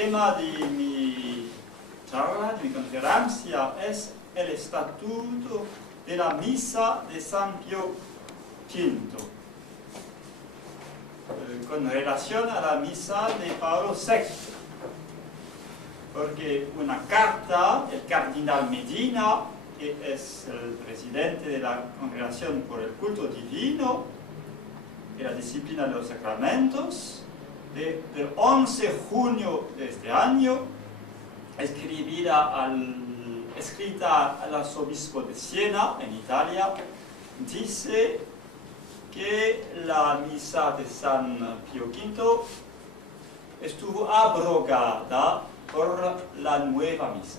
tema de mi charla, de mi conferencia, es el estatuto de la misa de San Pío V, con relación a la misa de Pablo VI. Porque una carta del cardenal Medina, que es el presidente de la Congregación por el Culto Divino y la Disciplina de los Sacramentos, del 11 de junio de este año, escrita al arzobispo de Siena, en Italia, dice que la misa de San Pío V estuvo abrogada por la nueva misa.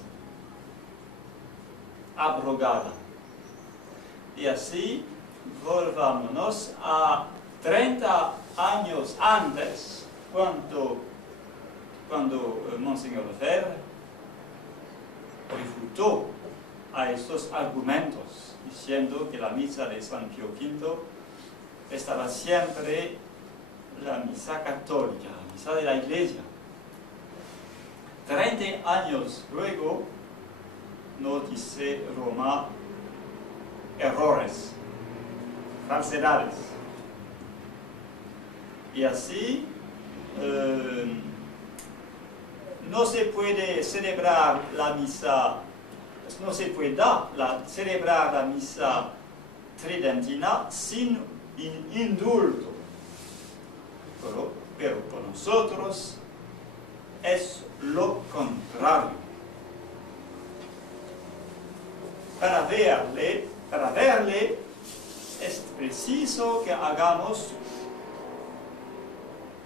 Abrogada. Y así volvámonos a 30 años antes, cuando Monseñor Lefebvre refutó a estos argumentos, diciendo que la misa de San Pío V estaba siempre la misa católica, la misa de la Iglesia. 30 años luego, nos dice Roma, errores, falsedades. Y así no se puede celebrar la misa, no se puede celebrar la misa tridentina sin indulto. Pero con nosotros es lo contrario. Para verle es preciso que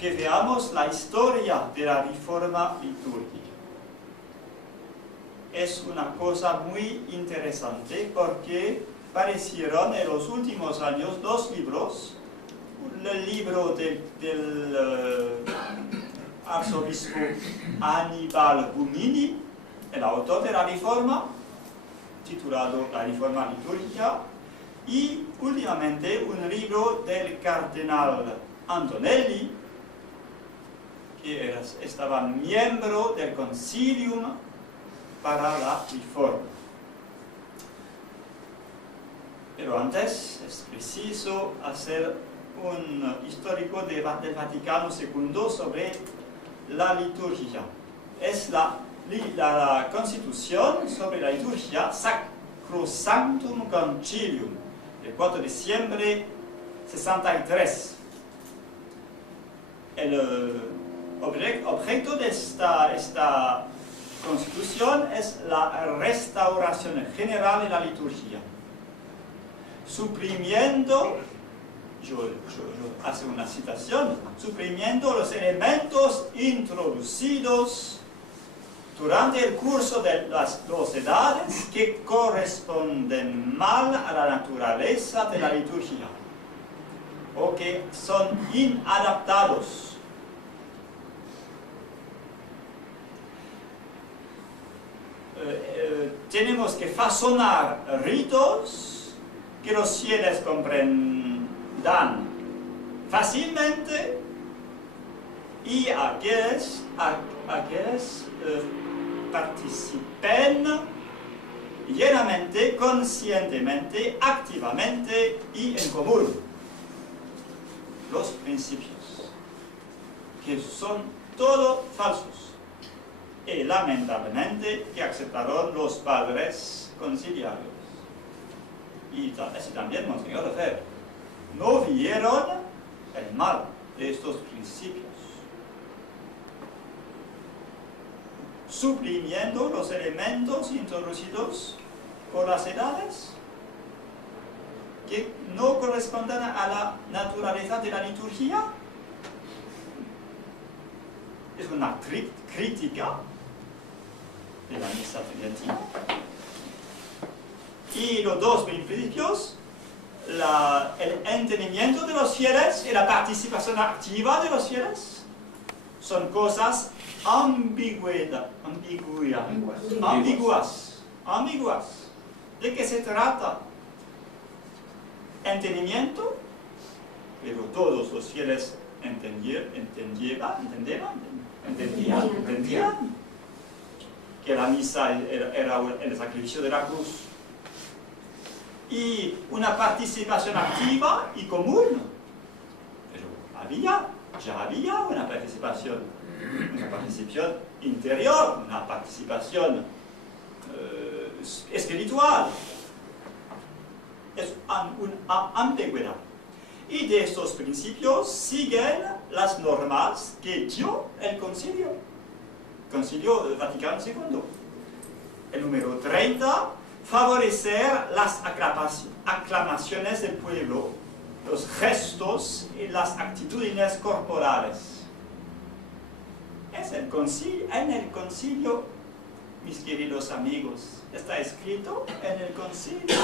veamos la historia de la reforma litúrgica. Es una cosa muy interesante porque aparecieron en los últimos años dos libros. El libro del arzobispo Aníbal Bumini, el autor de la reforma, titulado La Reforma Litúrgica, y últimamente un libro del cardenal Antonelli, que estaba miembro del Concilium para la Reforma. Pero antes es preciso hacer un histórico del Vaticano II sobre la liturgia. Es la Constitución sobre la liturgia Sacrosanctum Concilium, del 4 de diciembre de 63. El objeto de esta Constitución es la restauración general de la liturgia, suprimiendo, yo hago una citación, suprimiendo los elementos introducidos durante el curso de las 2 edades que corresponden mal a la naturaleza de la liturgia o que son inadaptados. Tenemos que fasonar ritos que los fieles comprendan fácilmente y aquellos participen llenamente, conscientemente, activamente y en común. Los principios, que son todos falsos, y lamentablemente que aceptaron los padres conciliarios. Y así también Monseñor Lefebvre. No vieron el mal de estos principios, suprimiendo los elementos introducidos por las edades que no corresponden a la naturaleza de la liturgia. Es una crítica de la misa tridentina. Y los dos principios, el entendimiento de los fieles y la participación activa de los fieles, son cosas ambiguas. ¿De qué se trata? Entendimiento, pero todos los fieles entendieron, entendían que la misa era el sacrificio de la cruz. Y una participación activa y común. Pero ya había una participación interior, una participación espiritual. Es una ambigüedad. Y de estos principios siguen las normas que dio el Concilio Vaticano II. El número 30, favorecer las aclamaciones del pueblo, los gestos y las actitudes corporales. Es en el concilio, mis queridos amigos, está escrito en el concilio.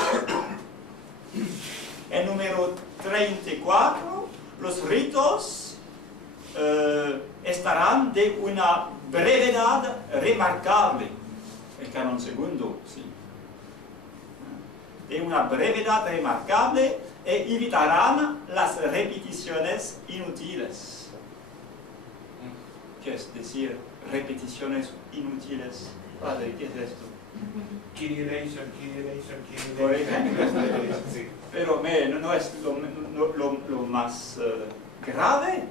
El número 34, los ritos estarán de una brevedad remarcable. El canon segundo, sí. De una brevedad remarcable e evitarán las repeticiones inútiles. ¿Qué es decir repeticiones inútiles? Padre, ¿qué es esto? Kyrie eleison. Por ejemplo, Sí. pero no es lo más grave,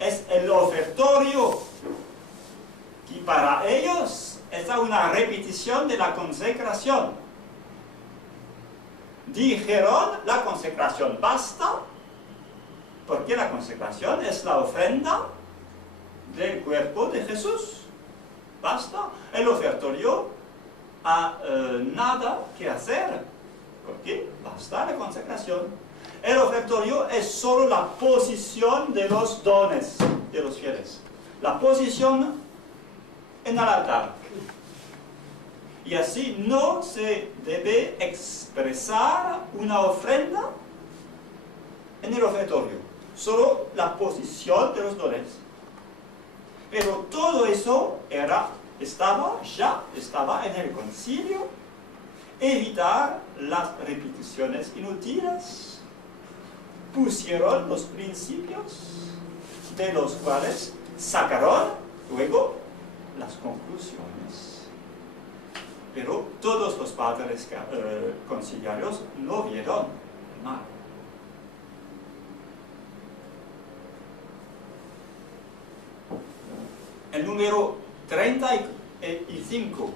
es el ofertorio, que para ellos es una repetición de la consecración. Dijeron, la consecración basta, porque la consecración es la ofrenda del cuerpo de Jesús. Basta. El ofertorio ha nada que hacer, porque basta la consecración. El ofertorio es solo la posición de los dones de los fieles, la posición en el altar. Y así no se debe expresar una ofrenda en el ofertorio, solo la posición de los dones. Pero todo eso estaba en el concilio. Evitar las repeticiones inútiles. Pusieron los principios de los cuales sacaron luego las conclusiones. Pero todos los padres conciliarios lo vieron mal. El número 35.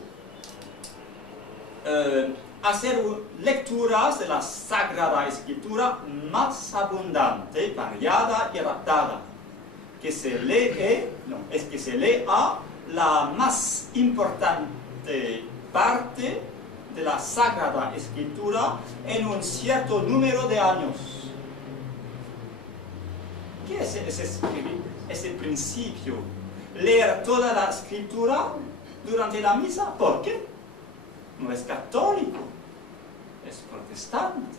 Hacer lecturas de la Sagrada Escritura más abundante, variada y adaptada. Que se lea la más importante parte de la Sagrada Escritura en un cierto número de años. ¿Qué es ese principio? Leer toda la Escritura durante la misa. ¿Por qué? No es católico, es protestante.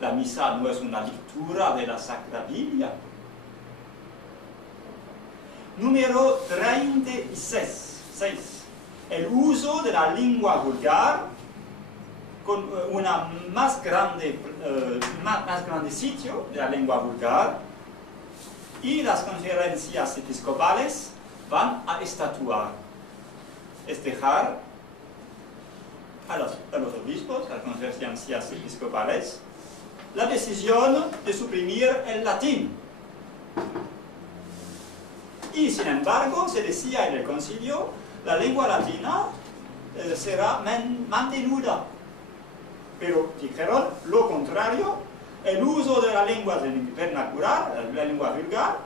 La misa no es una lectura de la Sacra Biblia. Número 36. El uso de la lengua vulgar con una más grande sitio de la lengua vulgar, y las conferencias episcopales van a estatuar. Es dejar a los obispos, a las conferencias episcopales, la decisión de suprimir el latín. Y sin embargo, se decía en el concilio, la lengua latina será mantenida. Pero dijeron lo contrario, el uso de la lengua vernacular, la lengua vulgar,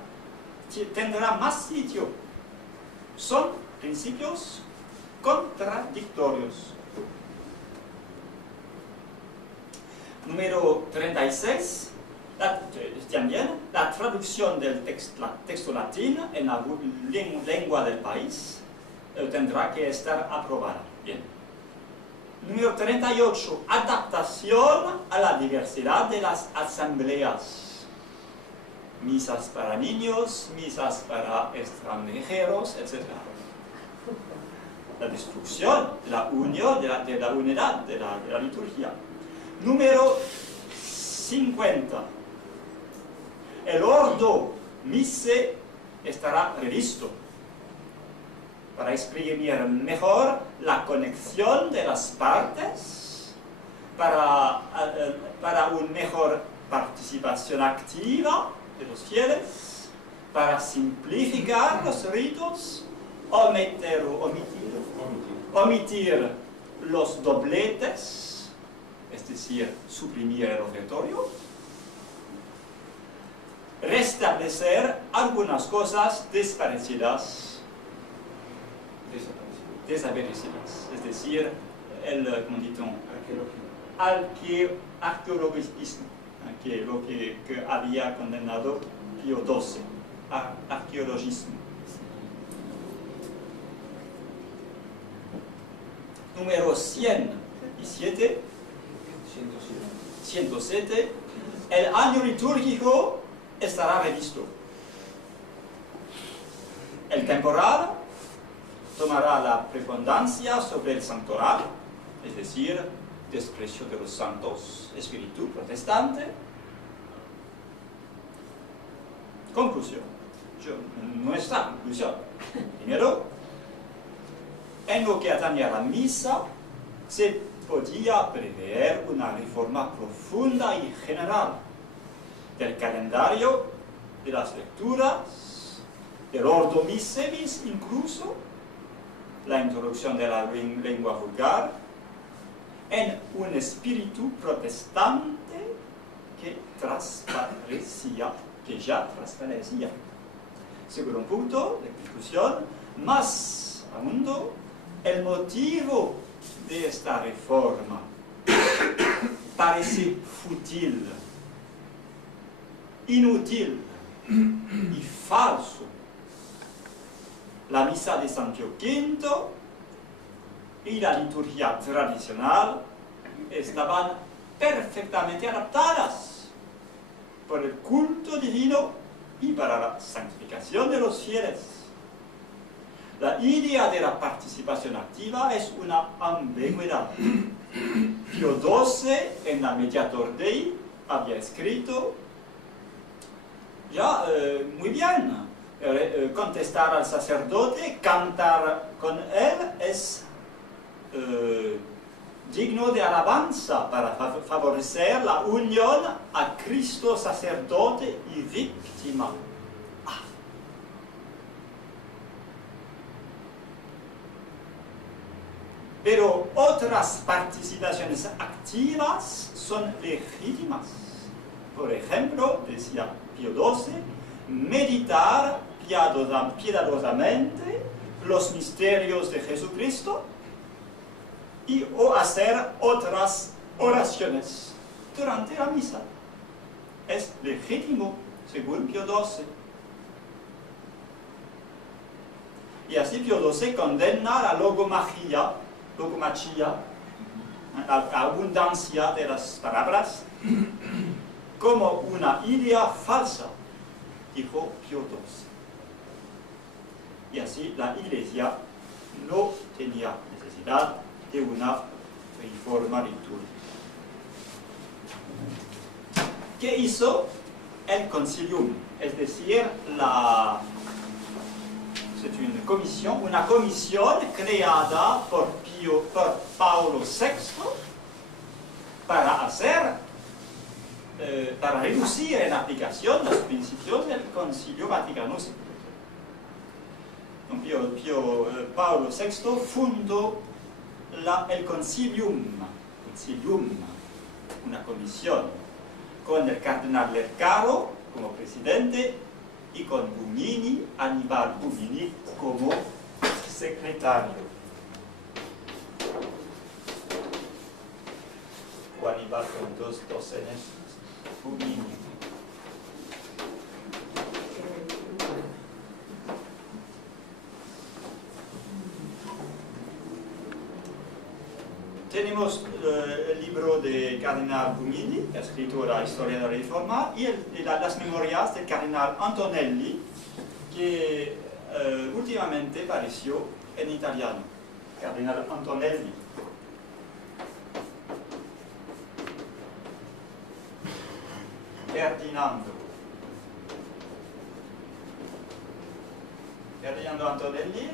tendrá más sitio. Son principios contradictorios. Número 36. También la traducción del texto latín en la lengua del país tendrá que estar aprobada. Bien. Número 38. Adaptación a la diversidad de las asambleas. Misas para niños, misas para extranjeros, etc. La destrucción, la unión de la unidad de la liturgia. Número 50. El ordo mise estará revisto. para exprimir mejor la conexión de las partes, para una mejor participación activa de los fieles, para simplificar los ritos, omitir los dobletes, es decir, suprimir el ofertorio, restablecer algunas cosas desaparecidas, es decir, el arqueologismo, lo que había condenado Pío XII, arqueologismo. Número 107, el año litúrgico estará revisto. El temporal tomará la preponderancia sobre el santoral, es decir, desprecio de los santos, espíritu protestante. Conclusión. Nuestra conclusión. Primero, en lo que atañe a la misa, se podía prever una reforma profunda y general del calendario, de las lecturas, del ordo missevis incluso, la introducción de la lengua vulgar, en un espíritu protestante que ya transparecía. Segundo punto de conclusión, más aún, el motivo de esta reforma parece fútil, inútil y falso. La misa de San Pío V y la liturgia tradicional estaban perfectamente adaptadas por el culto divino y para la santificación de los fieles. La idea de la participación activa es una ambigüedad. Pío XII, en la Mediator Dei, había escrito ya muy bien, contestar al sacerdote, cantar con él es digno de alabanza para favorecer la unión a Cristo sacerdote y víctima. Pero otras participaciones activas son legítimas. Por ejemplo, decía Pío XII, meditar piadosamente los misterios de Jesucristo o hacer otras oraciones durante la misa. Es legítimo, según Pío XII. Y así Pío XII condena la logomachía, la abundancia de las palabras, como una idea falsa, dijo Pío XII. Y así la Iglesia no tenía necesidad de una reforma litúrgica. ¿Qué hizo el concilium? Es decir, una comisión creada por Paulo VI para reducir en aplicación los principios del Concilio Vaticano II. Paulo VI fundó el concilium, una comisión, con el cardenal Lercaro como presidente y con Aníbal Bumini como secretario. Aníbal con dos N's, Bumini. Tenemos el libro de Cardenal Bumini, que ha escrito la historia de la Reforma, y las memorias del Cardenal Antonelli, que últimamente apareció en italiano. Cardenal Antonelli. Ferdinando Antonelli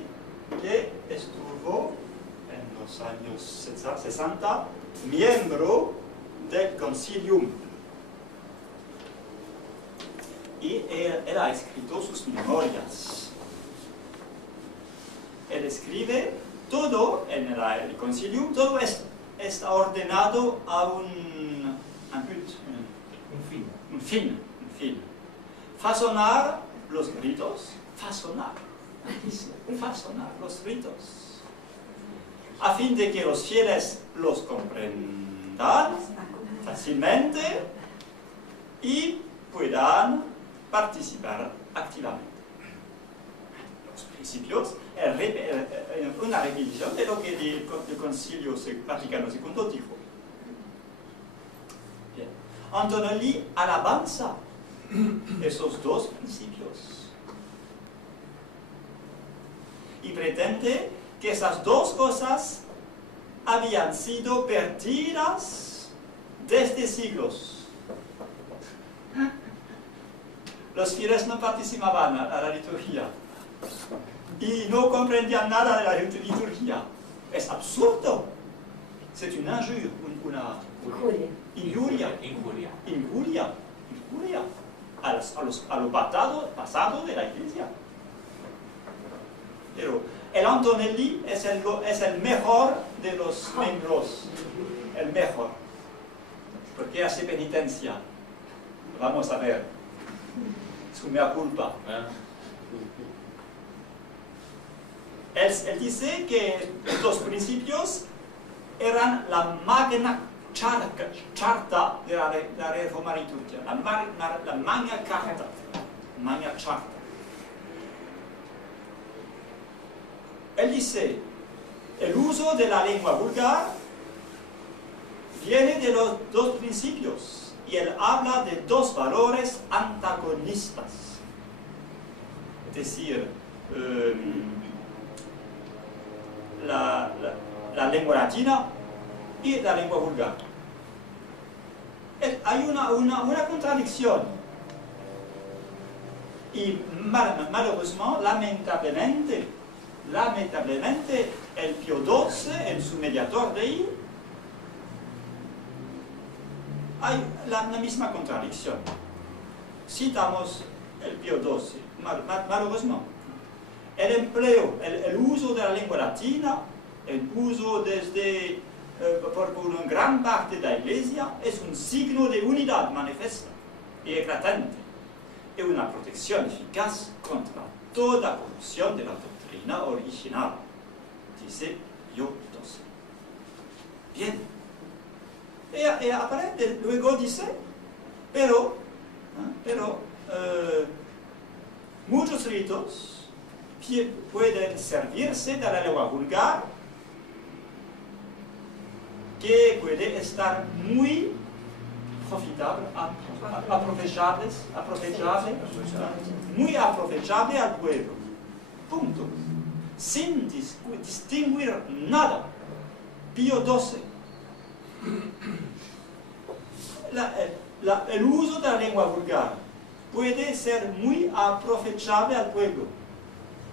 que estuvo en los años 60 miembro del Concilium. Y él ha escrito sus memorias. Él escribe todo en el Concilium, todo está ordenado a un fin. Fasonar los ritos, fasonar los ritos, a fin de que los fieles los comprendan fácilmente y puedan participar activamente. Los principios, una repetición de lo que el Concilio Vaticano II dijo. Bien. Antonelli alabanza esos dos principios y pretende que esas dos cosas habían sido perdidas desde siglos. Los fieles no participaban a la liturgia y no comprendían nada de la liturgia. Es absurdo. Es una injuria a lo pasado de la Iglesia. Pero el Antonelli es el mejor de los miembros, el mejor, porque hace penitencia. Vamos a ver, su mea culpa. Él dice que estos principios eran la magna charta de la Reforma Litúrgica, la magna carta, magna charta. Él dice, el uso de la lengua vulgar viene de los dos principios y él habla de dos valores antagonistas. Es decir, la lengua latina y la lengua vulgar. Hay una contradicción. Y lamentablemente, el Pío XII, en su Mediator Dei, hay la misma contradicción. Citamos el Pío XII, malheureusement. El empleo, el uso de la lengua latina, el uso por una gran parte de la Iglesia, es un signo de unidad manifiesta y eclatante, y una protección eficaz contra toda corrupción de la doctrina original, dice Pío XII. Bien. Y aparente, luego dice, pero muchos ritos pueden servirse de la lengua vulgar, que puede estar muy profitable, muy aprovechable al pueblo. Punto. Sin distinguir nada. Pío XII. El uso de la lengua vulgar puede ser muy aprovechable al pueblo.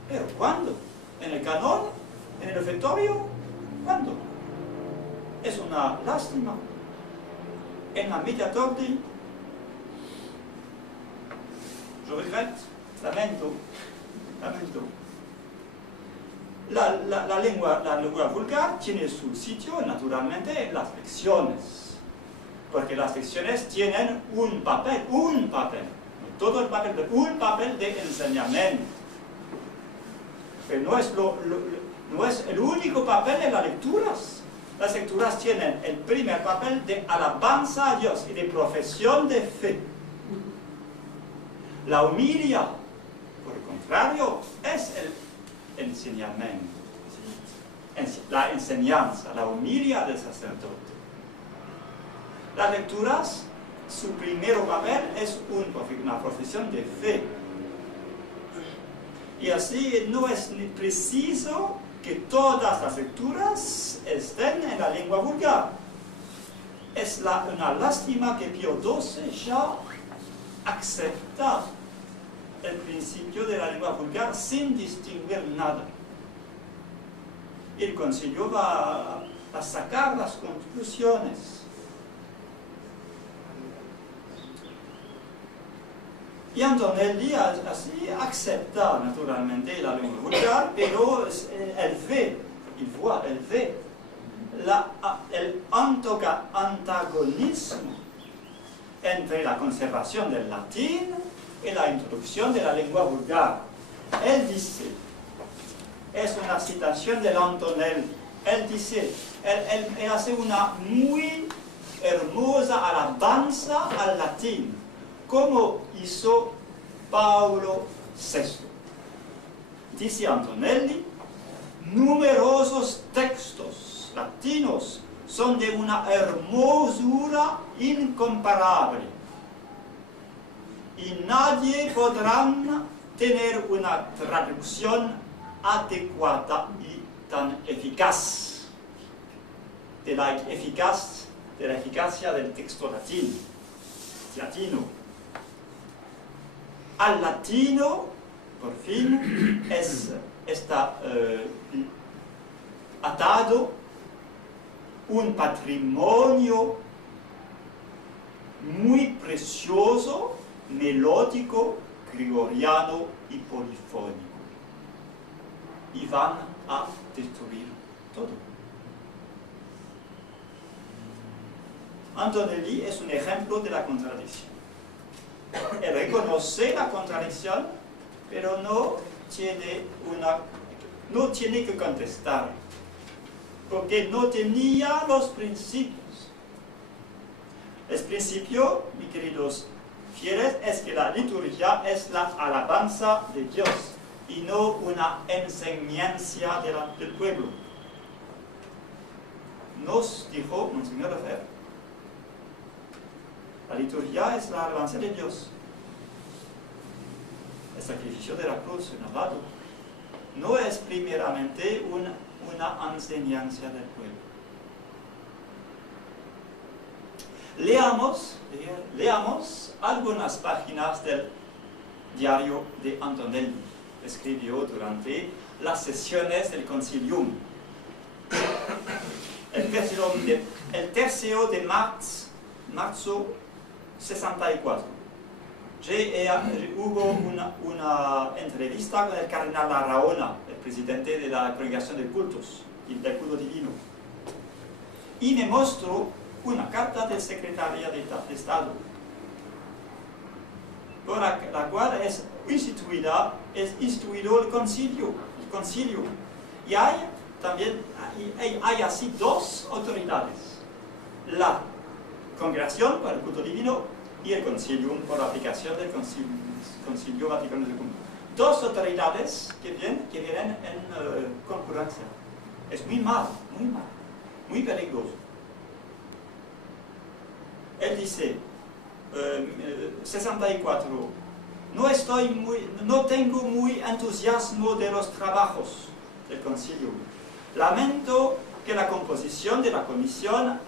¿Pero cuándo? ¿En el canon? ¿En el ofertorio? ¿Cuándo? Es una lástima. En la Mediator Dei, yo regrette, lamento. La lengua vulgar tiene su sitio, naturalmente, en las lecciones. Porque las lecciones tienen un papel, no todo el papel, pero un papel de enseñamiento. Pero no es el único papel de las lecturas. Las lecturas tienen el primer papel de alabanza a Dios y de profesión de fe. La homilia, por el contrario, es el enseñamiento, la enseñanza, la homilia del sacerdote. Las lecturas, su primer papel es una profesión de fe. Y así no es preciso que todas las lecturas estén en la lengua vulgar. Es una lástima que Pío XII ya acepta el principio de la lengua vulgar sin distinguir nada. el concilio va a sacar las conclusiones. Y Antonelli así acepta naturalmente la lengua vulgar, pero él ve el antagonismo entre la conservación del latín y la introducción de la lengua vulgar. Él dice, es una citación de Antonelli, él dice, él hace una muy hermosa alabanza al latín, como hizo Paulo VI. Dice Antonelli, numerosos textos latinos son de una hermosura incomparable y nadie podrá tener una traducción adecuada y tan eficaz de la eficacia del texto latino. Al latino, por fin, está atado un patrimonio muy precioso, melódico, gregoriano y polifónico. Y van a destruir todo. Antonelli es un ejemplo de la contradicción. Él reconoce la contradicción, pero no tiene que contestar, porque no tenía los principios. El principio, mis queridos fieles, es que la liturgia es la alabanza de Dios y no una enseñanza del pueblo. Nos dijo Monseñor Lefebvre, la liturgia es la alabanza de Dios. El sacrificio de la cruz en el lado no es primeramente una enseñanza del pueblo. Leamos algunas páginas del diario de Antonelli. Escribió durante las sesiones del Concilium. El 13 de marzo 64. Hubo una entrevista con el cardenal Arraona, el presidente de la Congregación de Cultos y del Culto Divino, y me mostró una carta del secretario de Estado, por la cual es instituido el concilio. Y hay así dos autoridades: la Congregación para el Culto Divino y el Concilium por la aplicación del Concilio Vaticano II. Dos autoridades que vienen en concurrencia. Es muy mal, muy peligroso. Él dice, 64, no tengo muy entusiasmo de los trabajos del concilio. Lamento que la composición de la comisión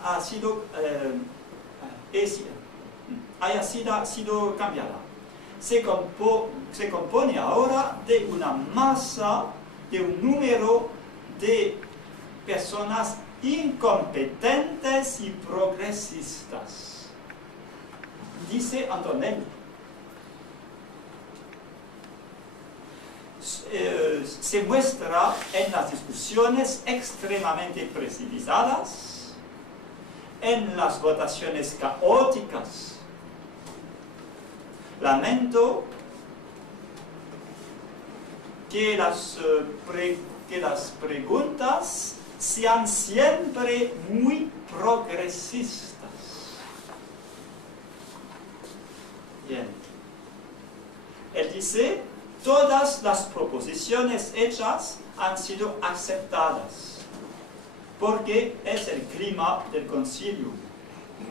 haya sido cambiada. Se compone ahora de una masa, de un número de personas incompetentes y progresistas. Dice Antonelli. Se muestra en las discusiones extremadamente precipitadas, en las votaciones caóticas. Lamento que las preguntas sean siempre muy progresistas. Bien. Él dice, todas las proposiciones hechas han sido aceptadas, porque es el clima del concilio.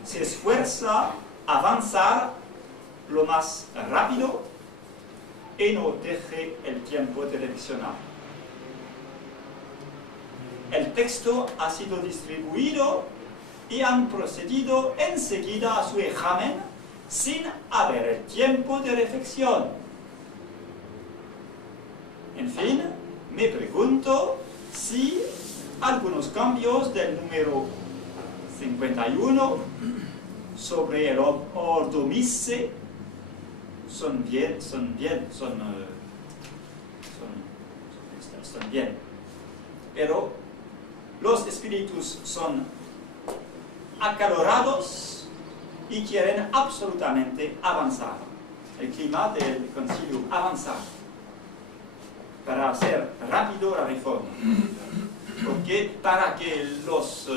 Se esfuerza a avanzar lo más rápido y no deje el tiempo de reflexionar. El texto ha sido distribuido y han procedido enseguida a su examen sin haber el tiempo de reflexión. En fin, me pregunto si algunos cambios del número 51 sobre el ordo misse son bien. Pero los espíritus son acalorados y quieren absolutamente avanzar. El clima del concilio avanzar para hacer rápido la reforma. Porque para que los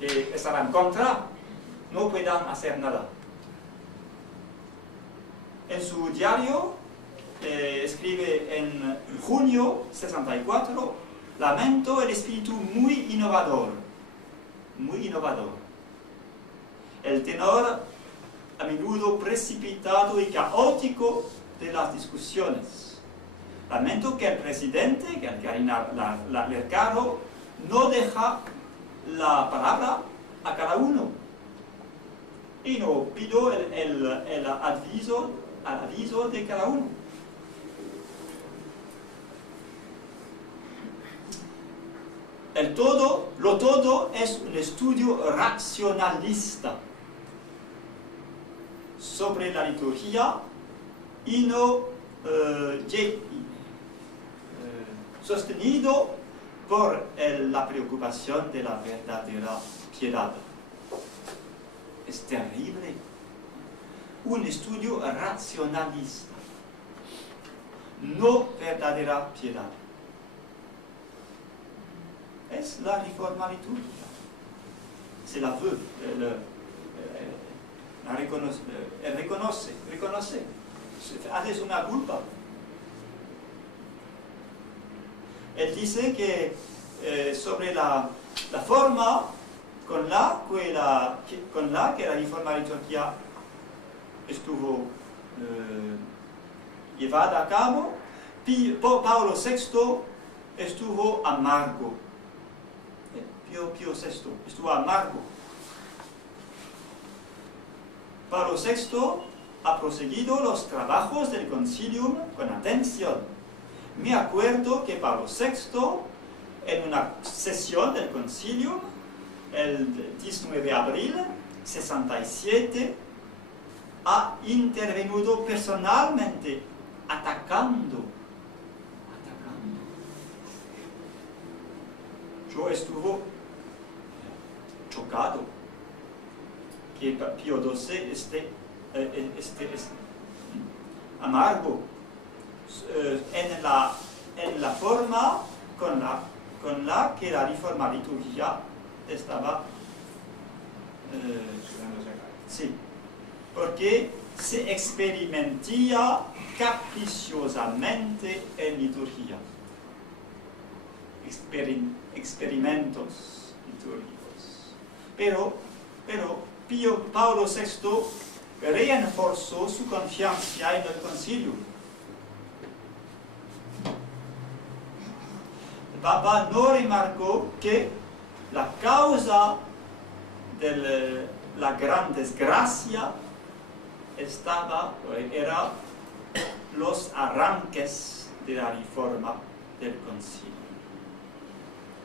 que estaban en contra no puedan hacer nada. En su diario escribe en junio 64, lamento el espíritu muy innovador. El tenor a menudo precipitado y caótico de las discusiones. Lamento que el presidente, que el cardinal Lercaro, no deja la palabra a cada uno. Y no pido el aviso de cada uno. Lo todo es un estudio racionalista sobre la liturgia y no sostenido por la preocupación de la verdadera piedad. Es terrible. Un estudio racionalista, no verdadera piedad. Es la reforma litúrgica. Se la ve, reconoce. Haces una culpa. Él dice que sobre la forma con la que la reforma litúrgica estuvo llevada a cabo, Pablo VI estuvo amargo. Pío VI estuvo amargo. Pablo VI ha proseguido los trabajos del concilio con atención. Me acuerdo que Pablo VI, en una sesión del concilio, el 19 de abril de 67, ha intervenido personalmente, atacando. Yo estuve chocado que Pío XII esté amargo en la forma con la que la reforma litúrgica estaba sí, porque se experimentía capriciosamente en liturgia. Experimentos litúrgicos. Pero Pablo VI reforzó su confianza en el concilio. El Papa no remarcó que la causa de la gran desgracia era los arranques de la reforma del concilio.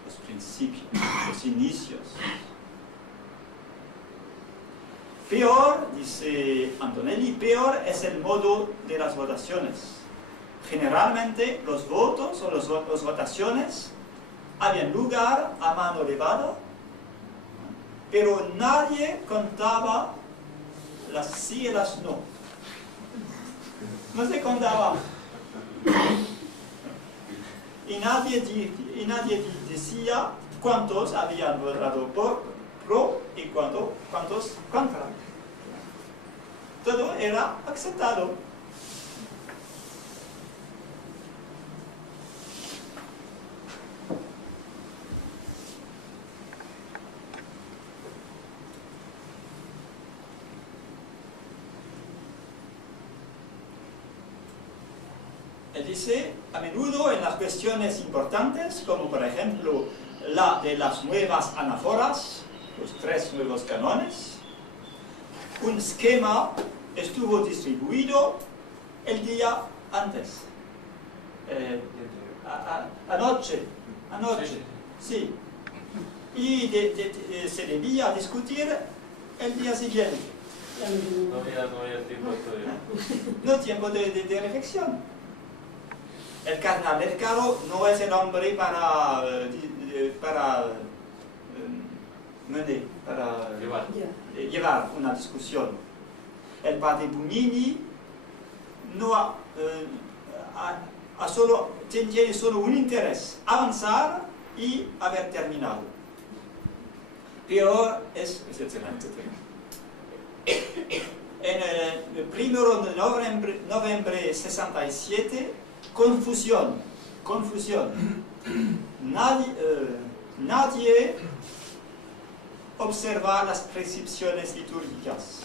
Los principios, los inicios. Peor, dice Antonelli, peor es el modo de las votaciones. Generalmente los votos o las votaciones habían lugar a mano levada, pero nadie contaba las sí y las no. No se contaba. Y nadie decía cuántos habían votado pro y cuántos contra. Todo era aceptado. Él dice, a menudo en las cuestiones importantes, como por ejemplo la de las nuevas anáforas, los 3 nuevos canones, un esquema estuvo distribuido el día antes. anoche, sí. Y se debía discutir el día siguiente. No había tiempo todavía. No tiempo de reflexión. El cardenal Mercado no es el hombre para llevar una discusión. El padre Bugnini no tiene solo un interés, avanzar y haber terminado. Pero etcétera. En el 1 de noviembre de 67, confusión. Nadie observa las prescripciones litúrgicas.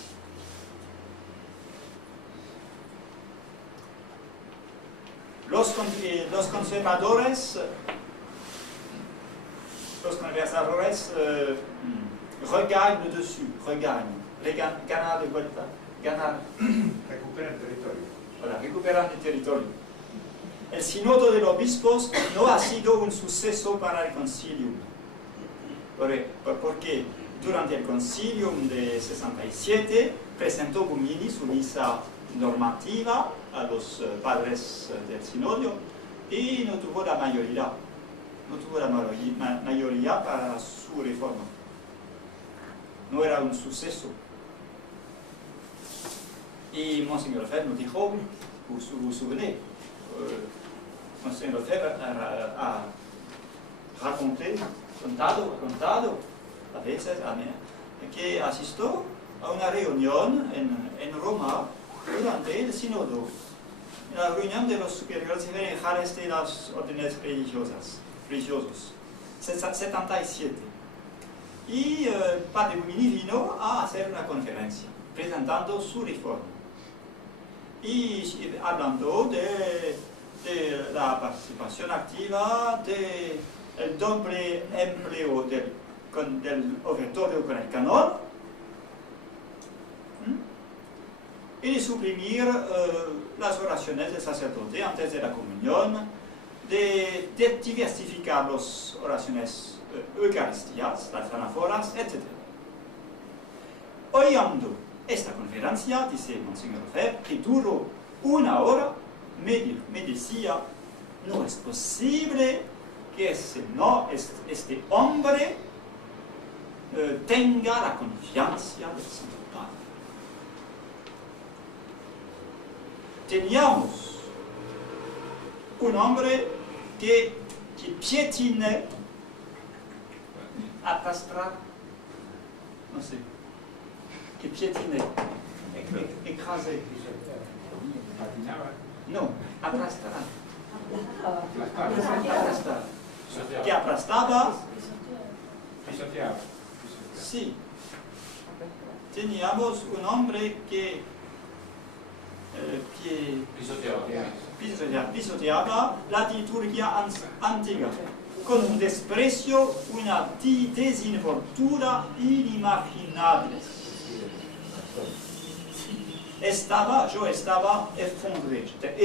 Los conservadores regagnent dessus, ganar de vuelta, Recuperan territorio. voilà, recuperan el territorio. El sínodo de los obispos no ha sido un suceso para el concilio, porque durante el concilio de 67 presentó Bugnini su misa normativa a los padres del sínodo y no tuvo la mayoría. No tuvo la mayoría para su reforma. No era un suceso. Y Monseigneur Lefebvre nos dijo, vous vous souvenez, Monseigneur Lefebvre ha contado a veces que asistió a una reunión en Roma durante el sínodo, la reunión de los superiores generales de las órdenes religiosos, 77. Y Padre Bugnini vino a hacer una conferencia presentando su reforma y hablando de la participación activa, del doble empleo del ofertorio con el canon y de suprimir las oraciones del sacerdote antes de la comunión, de diversificar las oraciones eucarísticas, las anáforas, etc. Oyendo esta conferencia, dice Monseigneur Lefebvre, que duró 1 hora, me decía, no es posible que este hombre tenga la confianza del Santo Padre. Teníamos un hombre que piétine, arrastrar, no sé, que piétine, écraser. Patinaba. No, arrastrar. Aplastaba. Que aplastaba. Pisoteaba. Sí. Teníamos un hombre que pisoteaba la liturgia antigua con un desprecio, una desinvoltura inimaginable. Yo estaba effondré, j'étais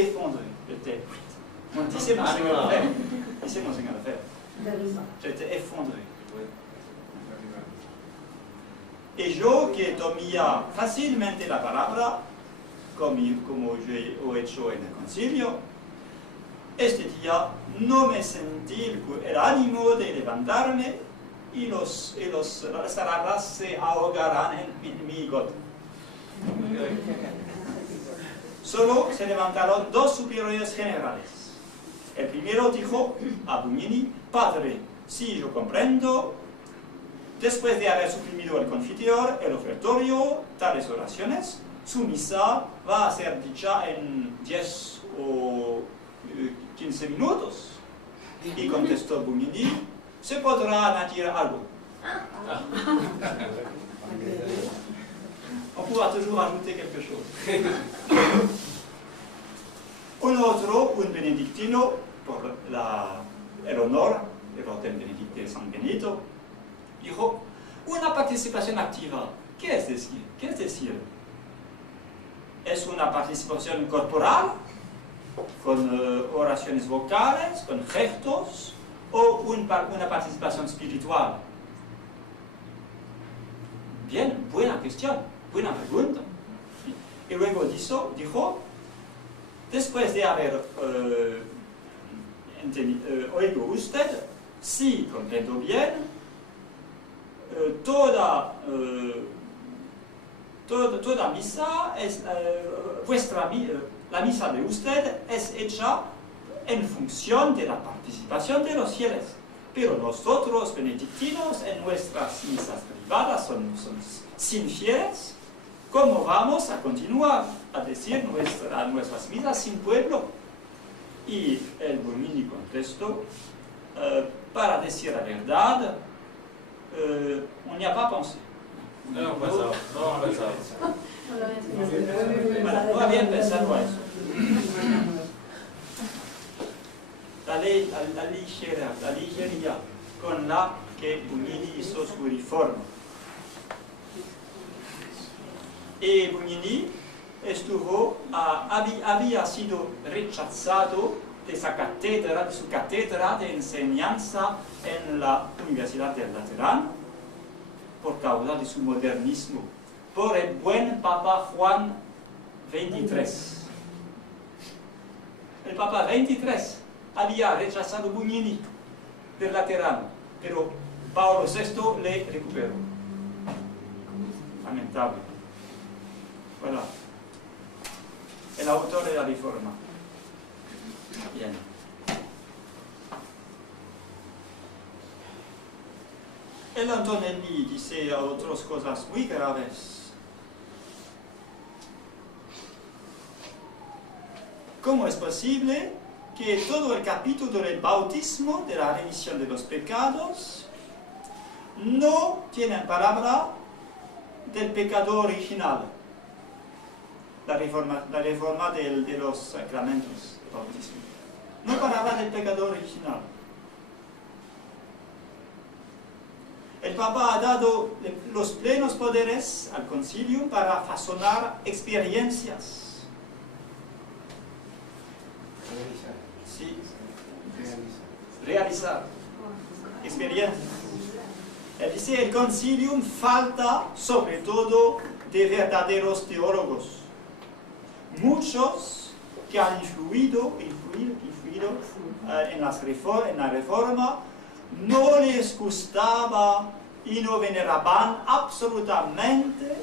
dice Monseigneur Lefebvre, j'étais effondré. Y yo que tomía fácilmente la palabra, como yo he hecho en el concilio, este día no me sentí el ánimo de levantarme y las palabras se ahogarán en mi gota. Solo se levantaron 2 superiores generales. El primero dijo a Bugnini, padre, sí, yo comprendo, después de haber suprimido el confitor, el ofertorio, tales oraciones, su misa va a ser dicha en 10 o 15 minutos. Y contestó Bugnini, ¿se podrá añadir algo? On pourra toujours ajouter quelque chose. Un benedictino, por el honor del orden de San Benito, dijo, una participación activa, ¿qué es decir? ¿Es una participación corporal con oraciones vocales, con gestos, o una participación espiritual. Bien, buena cuestión, buena pregunta. Y luego dijo, después de haber oído usted, sí, comprendo bien, toda misa es, la misa de usted es hecha en función de la participación de los fieles. Pero nosotros, benedictinos, en nuestras misas privadas son sin fieles. ¿Cómo vamos a continuar a decir nuestras misas sin pueblo? Y el Bugnini contestó, para decir la verdad, on n'y a pas pensé. No pensado. No habían pensado eso. La ligería con la que Bugnini hizo su reforma. Y Bugnini había sido rechazado de su cátedra de enseñanza en la Universidad del Laterano por causa de su modernismo, por el buen Papa Juan XXIII. El Papa XXIII había rechazado Bugnini del Laterano, pero Pablo VI le recuperó. Lamentable. Voilà. El autor de la reforma. Bien. El Antonelli dice otras cosas muy graves. ¿Cómo es posible que todo el capítulo del bautismo, de la remisión de los pecados, no tiene palabra del pecado original? La reforma de los sacramentos del bautismo. No palabra del pecado original. El Papa ha dado los plenos poderes al concilio para fasonar experiencias. Sí. Realizar experiencias. Él dice, el concilium falta sobre todo de verdaderos teólogos. Muchos que han influido en la reforma no les gustaba y no veneraban absolutamente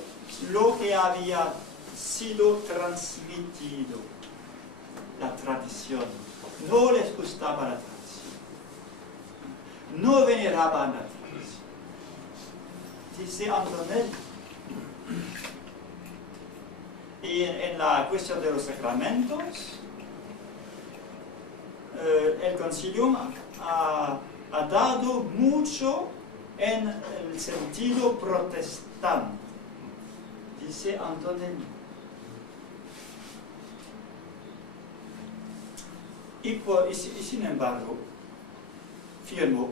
lo que había sido transmitido, la tradición. No les gustaba la tradición. No veneraban la tradición. Dice Antonelli. Y en la cuestión de los sacramentos, el concilio ha dado mucho en el sentido protestante, dice Antonelli. Y sin embargo, firmó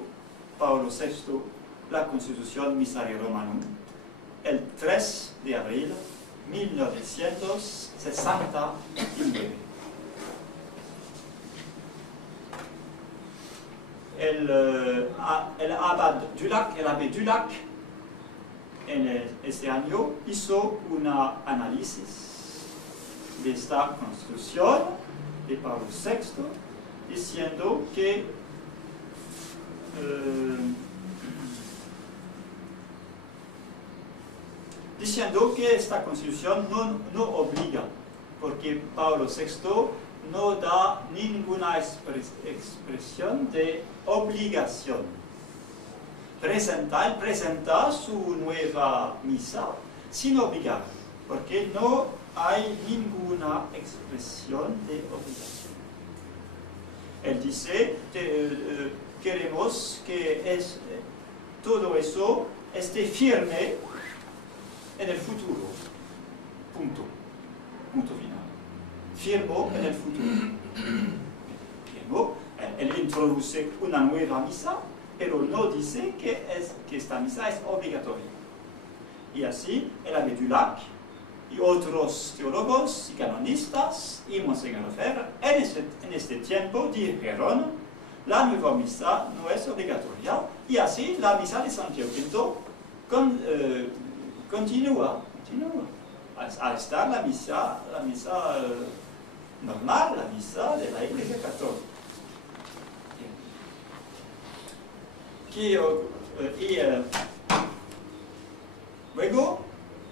Pablo VI la Constitución Missae Romanum el 3 de abril 1969. El abbé Dulac en este año hizo un análisis de esta constitución de Pablo VI diciendo que esta constitución no obliga, porque Pablo VI no da ninguna expresión de obligación. Él presenta su nueva misa sin obligar, porque no hay ninguna expresión de obligación. Él dice que queremos que todo eso esté firme en el futuro. Punto final. Firmo en el futuro. Él introduce una nueva misa, pero no dice que esta misa es obligatoria. Y así, el abbé Dulac y otros teólogos y canonistas y Monseñor Lefebvre en este tiempo dijeron la nueva misa no es obligatoria y así la misa de San Pío V continúa a estar la misa normal, la misa de la Iglesia Católica. Luego,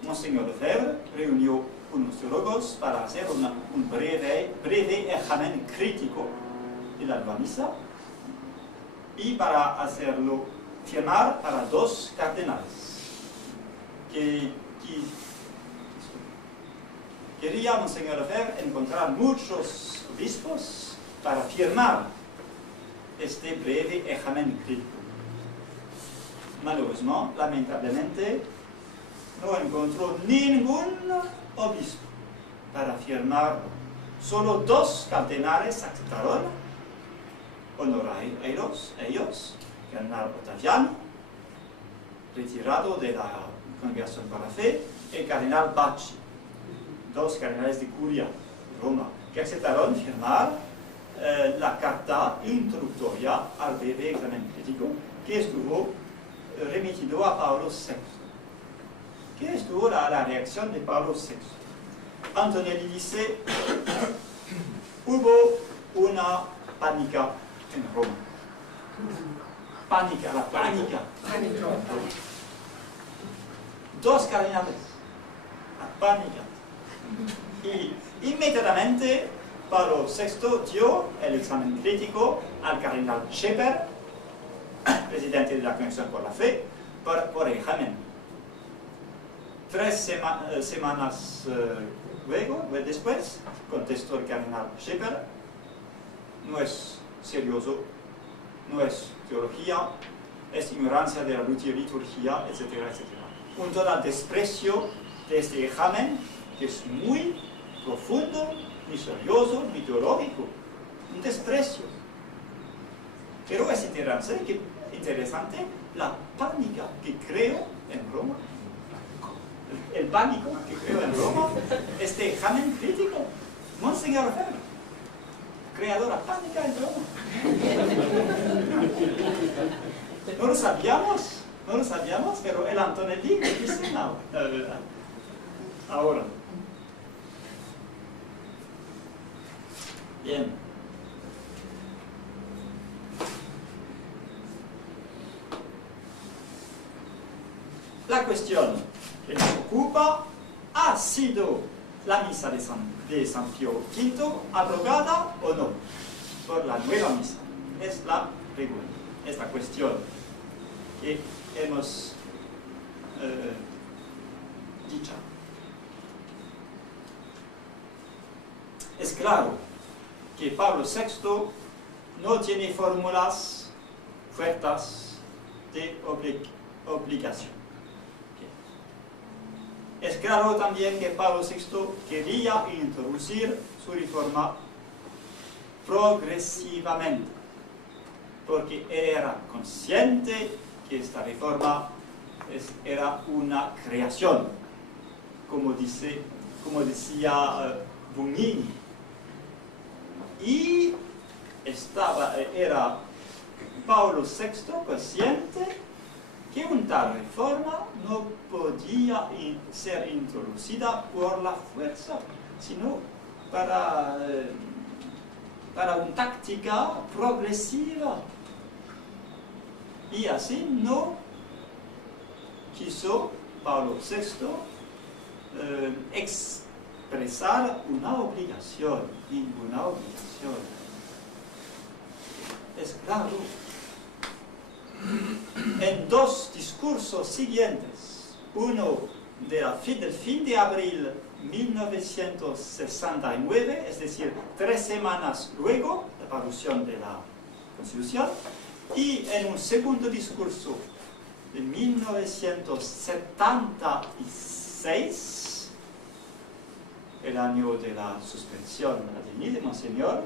Monseñor Lefebvre reunió unos teólogos para hacer un breve examen crítico de la nueva misa y para hacerlo firmar para 2 cardenales que quería Monseñor Lefebvre encontrar muchos obispos para firmar este breve examen crítico. Malheureusement, lamentablemente, no encontró ningún obispo para firmar. Solo 2 cardenales aceptaron, honorarios ellos, cardenal Ottaviani, retirado de la Congregación para la Fe, y el cardenal Bacci, 2 cardenales de Curia, Roma, que aceptaron firmar la carta introductoria al breve examen crítico que estuvo remitido a Pablo VI. ¿Qué estuvo la reacción de Pablo VI? Antonelli dice, hubo una pánica en Roma. La pánica. 2 cardenales, la pánica. Y inmediatamente Pablo VI dio el examen crítico al cardenal Scheper, presidente de la Congregación por la Fe, por examen. 3 semanas después, contestó el cardenal Scheper, no es serioso, no es teología, es ignorancia de la liturgia, etcétera, etcétera. Un total desprecio de este examen, que es muy profundo, muy serioso, muy teológico, un desprecio. Pero es interesante la pánica que creó en Roma. El pánico que creó en Roma, este examen crítico. Monseñor Lefebvre, creador de la pánica en Roma. No lo sabíamos, pero el Antonelli dice ahora. Bien. La cuestión que nos ocupa ha sido la misa de San Pío V abrogada o no por la nueva misa. Es la pregunta, es la cuestión que hemos dicho. Es claro que Pablo VI no tiene fórmulas fuertes de obligación. Es claro también que Pablo VI quería introducir su reforma progresivamente, porque era consciente que esta reforma era una creación, como decía Bugnini, y era Pablo VI consciente que una tal reforma no podía ser introducida por la fuerza, sino para una táctica progresiva. Y así no quiso Pablo VI expresar una obligación, ninguna obligación. Es claro. En 2 discursos siguientes, uno del fin de abril 1969, es decir, 3 semanas luego de la aprobación de la Constitución, y en un segundo discurso de 1976, el año de la suspensión de Monseñor,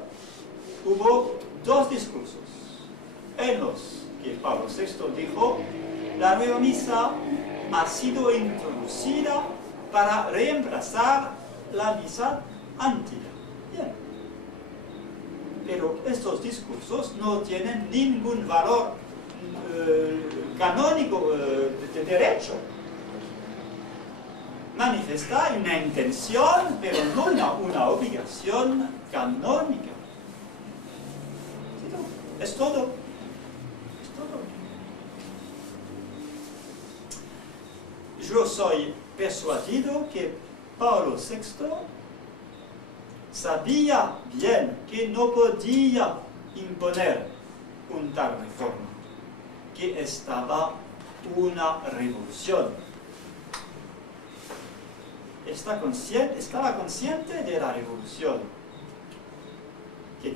hubo 2 discursos en los que Pablo VI dijo, la nueva misa ha sido introducida para reemplazar la misa antigua. Bien. Pero estos discursos no tienen ningún valor canónico de derecho. Manifiesta una intención, pero no una obligación canónica. Es todo. Es todo. Yo soy persuadido que Pablo VI sabía bien que no podía imponer una tal reforma, que estaba una revolución. Estaba consciente de la revolución que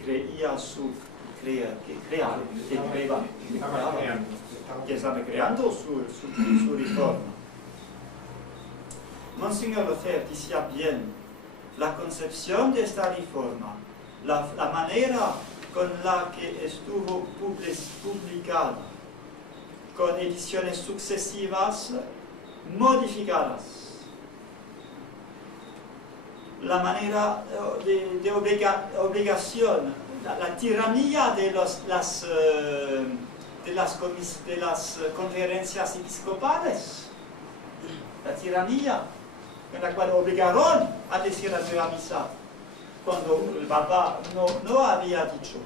estaba creando su reforma. Monseñor Lefebvre decía bien, la concepción de esta reforma, la manera con la que estuvo publicada, con ediciones sucesivas modificadas, la manera de obligación, la tiranía de las conferencias episcopales, la tiranía en la cual obligaron a decir la nueva misa cuando el Papa no había dicho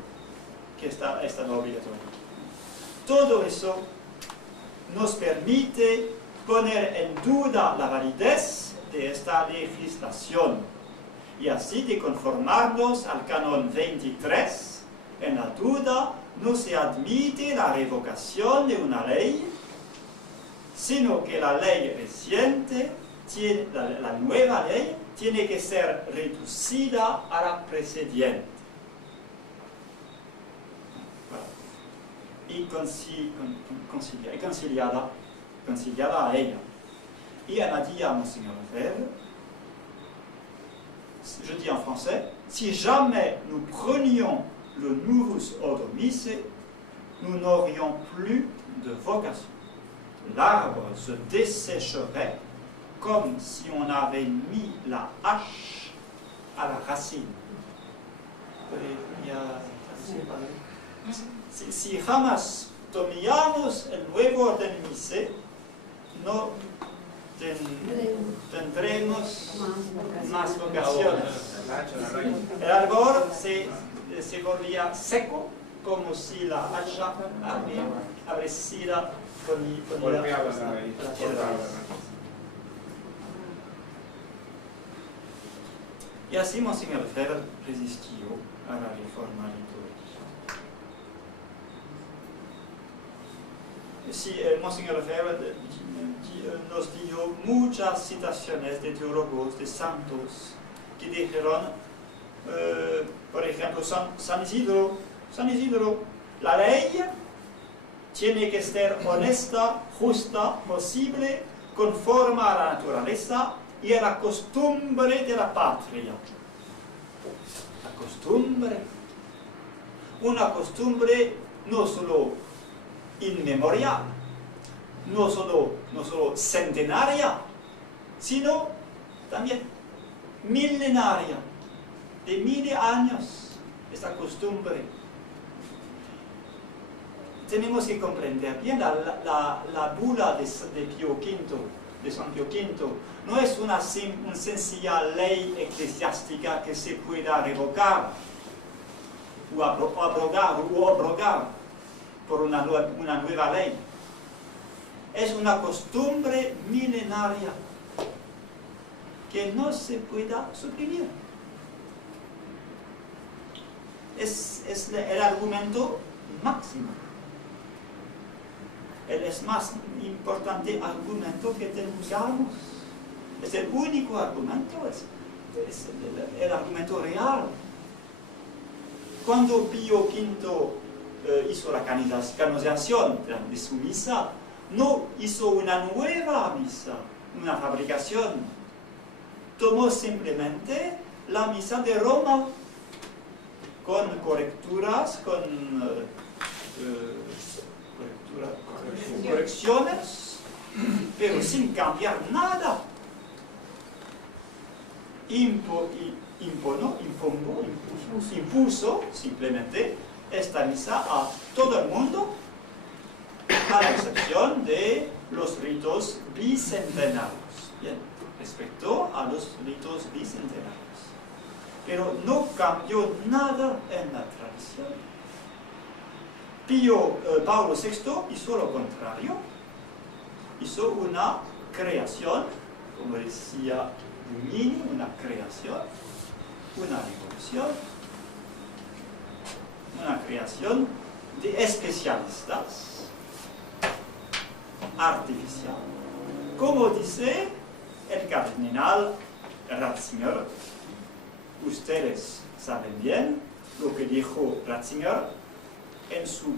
que esta no obligatoria. Todo eso nos permite poner en duda la validez de esta legislación y así de conformarnos al canon 23. En la duda no se admite la revocación de una ley, sino que la ley reciente, la nueva ley, tiene que ser reducida a la precedente y conciliada a ella. Y añadía Monseigneur Lefebvre, je dis en français, si jamais nous prenions le Novus Ordo Missae, nous n'aurions plus de vocation. L'arbre se dessécherait comme si on avait mis la hache à la racine. Si jamás tomamos el nuevo orden missae, no tendremos más vocaciones. El árbol se volvía seco, como si la hacha habría sido con la tierra. Y así Monseñor Lefebvre resistió a la reforma litúrgica. Sí, Monseñor Lefebvre nos dio muchas citaciones de teólogos, de santos, que dijeron, por ejemplo, San Isidro, la ley tiene que ser honesta, justa, posible, conforme a la naturaleza y a la costumbre de la patria. La costumbre. Una costumbre no solo inmemorial, no solo centenaria, sino también milenaria, de 1000 años, esta costumbre. Tenemos que comprender bien la bula de Pío V, de San Pío V, no es una sencilla ley eclesiástica que se pueda revocar o abrogar por una nueva ley. Es una costumbre milenaria que no se pueda suprimir. Es el argumento máximo. Es más importante argumento que tengamos. Es el único argumento, es el argumento real. Cuando Pío V hizo la canonización de su misa, no hizo una nueva misa, una fabricación. Tomó simplemente la misa de Roma, con correcturas, correcciones, pero sin cambiar nada. impuso simplemente esta misa a todo el mundo, a la excepción de los ritos bicentenarios. Bien, respecto a los ritos bicentenarios. Pero no cambió nada en la tradición. Pablo VI hizo lo contrario. Hizo una creación, como decía Bumini, una creación, una revolución, una creación de especialistas artificial. Como dice el cardenal Ratzinger, ustedes saben bien lo que dijo Ratzinger en su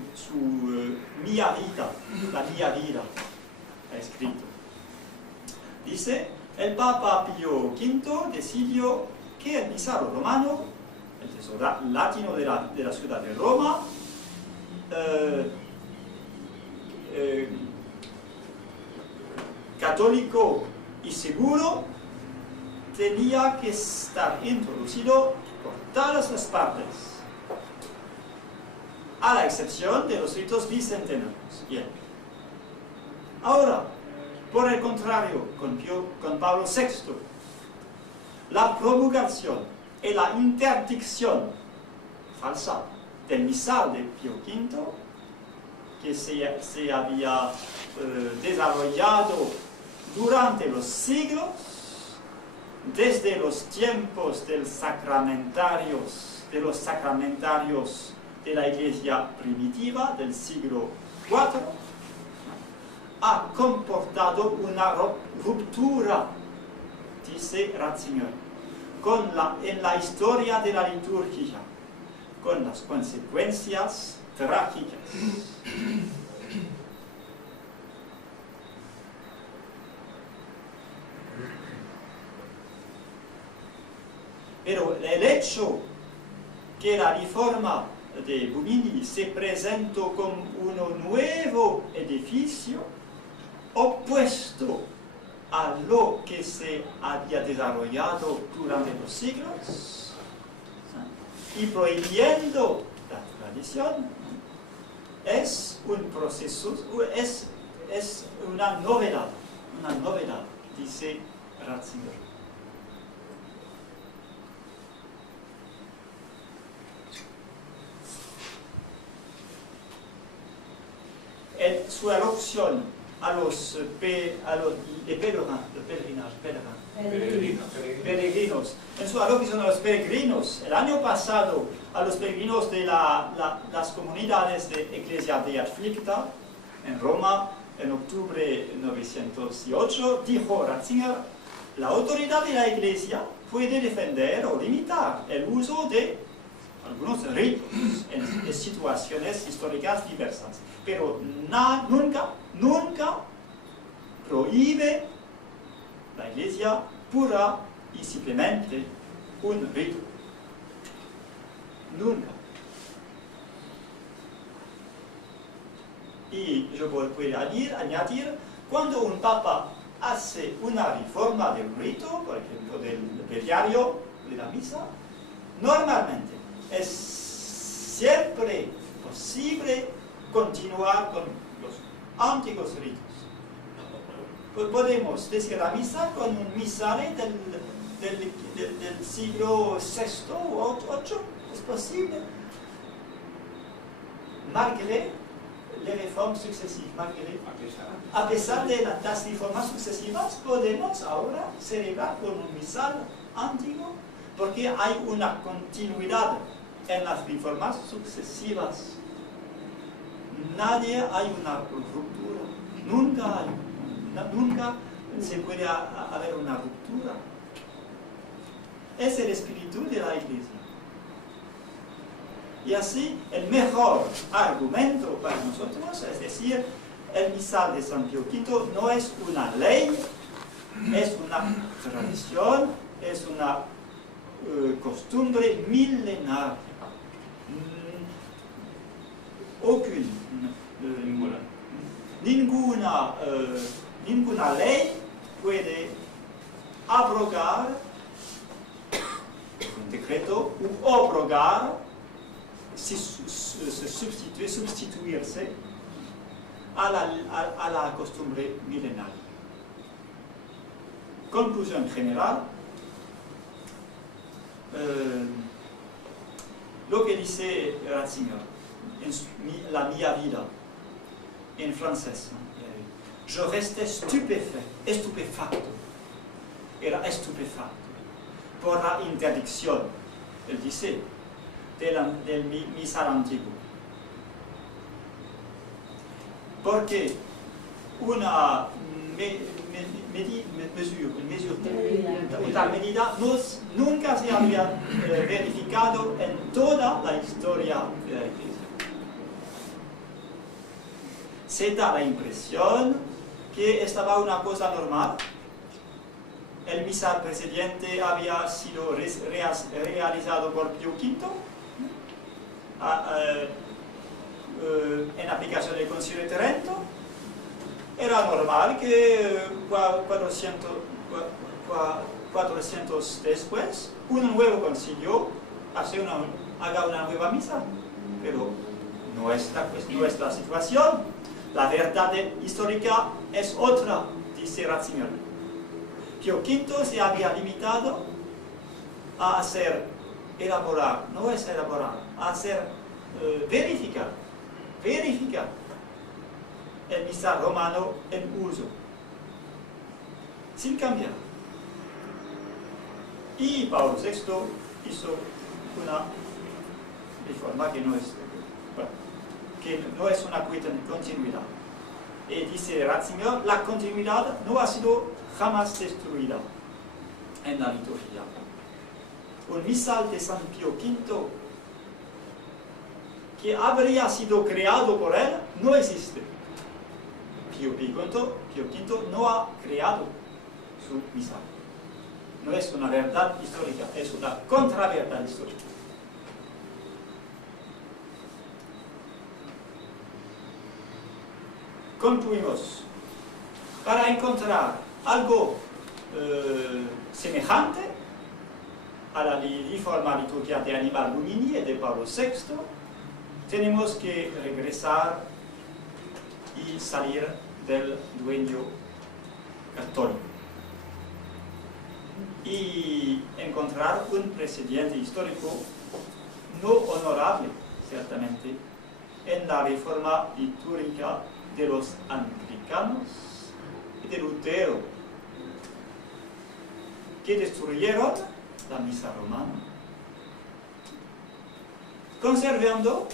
Mia Vida, la Mia Vida, ha escrito. Dice, el Papa Pío V decidió que el misal romano, el tesoro latino de la ciudad de Roma, católico y seguro, tenía que estar introducido por todas las partes, a la excepción de los ritos bicentenarios. Bien. Ahora, por el contrario, con Pablo VI, la promulgación y la interdicción falsa del misal de Pío V, que se había desarrollado durante los siglos, desde los tiempos de los sacramentarios de la Iglesia primitiva del siglo IV, ha comportado una ruptura, dice Ratzinger, en la historia de la liturgia, con las consecuencias trágicas. Pero el hecho que la reforma de Bumini se presentó como un nuevo edificio opuesto a lo que se había desarrollado durante los siglos y prohibiendo la tradición, es un proceso, es una novedad, dice Ratzinger. Su alusión a los peregrinos. En su alusión a los peregrinos, el año pasado, a los peregrinos de las comunidades de Iglesia de Afflicta en Roma, en octubre de 1908, dijo Ratzinger, la autoridad de la Iglesia puede defender o limitar el uso de algunos ritos en situaciones históricas diversas, pero nunca prohíbe la Iglesia pura y simplemente un rito. Nunca. Y yo puedo añadir, cuando un papa hace una reforma del rito, por ejemplo del breviario de la misa, normalmente es siempre posible continuar con los antiguos ritos. Pues podemos decir la misa con un misal del siglo VI o VIII, es posible. Malgré les réformes successivas, a pesar de las reformas sucesivas, podemos ahora celebrar con un misal antiguo, porque hay una continuidad en las reformas sucesivas. Nadie hay una ruptura, nunca se puede haber una ruptura. Es el espíritu de la Iglesia. Y así, el mejor argumento para nosotros, es decir, el misal de San Pío V no es una ley, es una tradición, es una costumbre milenaria. Ninguna ley puede abrogar concreto u obrogar, sustituirse a la costumbre milenaria. Conclusión general, lo que dice Ratzinger en La mia vida, en francés, je restais estupefacto, era estupefacto por la interdicción, él dice, del misal antiguo. Porque una tal medida nunca se había verificado en toda la historia de la Iglesia. Se da la impresión que estaba una cosa normal. El misal precedente había sido realizado por Pío V en aplicación del Concilio de Trento. Era normal que 400 después un nuevo concilio haga una nueva misa, pero no es la situación. La verdad histórica es otra, dice Ratzinger. Pío V se había limitado a hacer elaborar, no es elaborar, a hacer verificar el misal romano en uso, sin cambiar. Y Pablo VI hizo una reforma que no es una continuidad. Y dice Ratzinger, la continuidad no ha sido jamás destruida en la liturgia. Un misal de San Pío V que habría sido creado por él no existe. Pío V no ha creado su misal. No es una verdad histórica, es una contraverdad histórica. Concluimos. Para encontrar algo semejante a la reforma litúrgica de Aníbal Lumini y de Pablo VI, tenemos que regresar y salir del dueño católico y encontrar un precedente histórico no honorable, ciertamente, en la reforma litúrgica de los anglicanos y de Lutero, que destruyeron la misa romana, conservando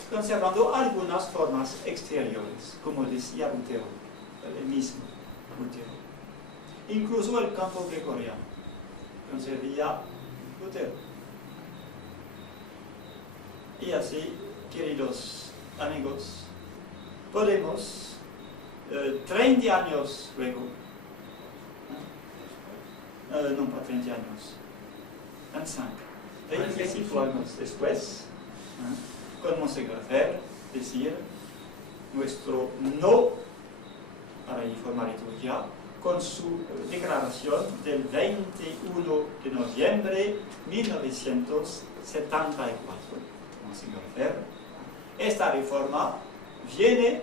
algunas formas exteriores, como decía Lutero, el mismo Lutero. Incluso el canto gregoriano conservía Lutero. Y así, queridos amigos, podemos 30 años luego, no, pas 30 años, 25 años después, con Monseñor Fer, decir nuestro no a la reforma litúrgica con su declaración del 21 de noviembre de 1974. Monseñor Fer, esta reforma viene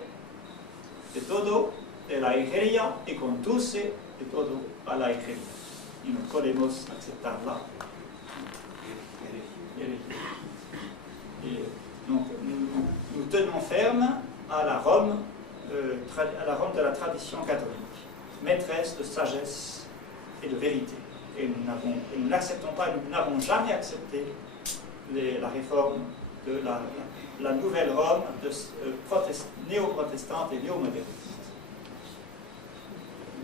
de todo de la Iglesia y conduce de todo a la Iglesia. Y no podemos aceptarla. Nous tenons ferme à la Rome de la tradition catholique, maîtresse de sagesse et de vérité. Et nous n'acceptons pas, nous n'avons jamais accepté la réforme de la nouvelle Rome néo-protestante et néo-moderniste.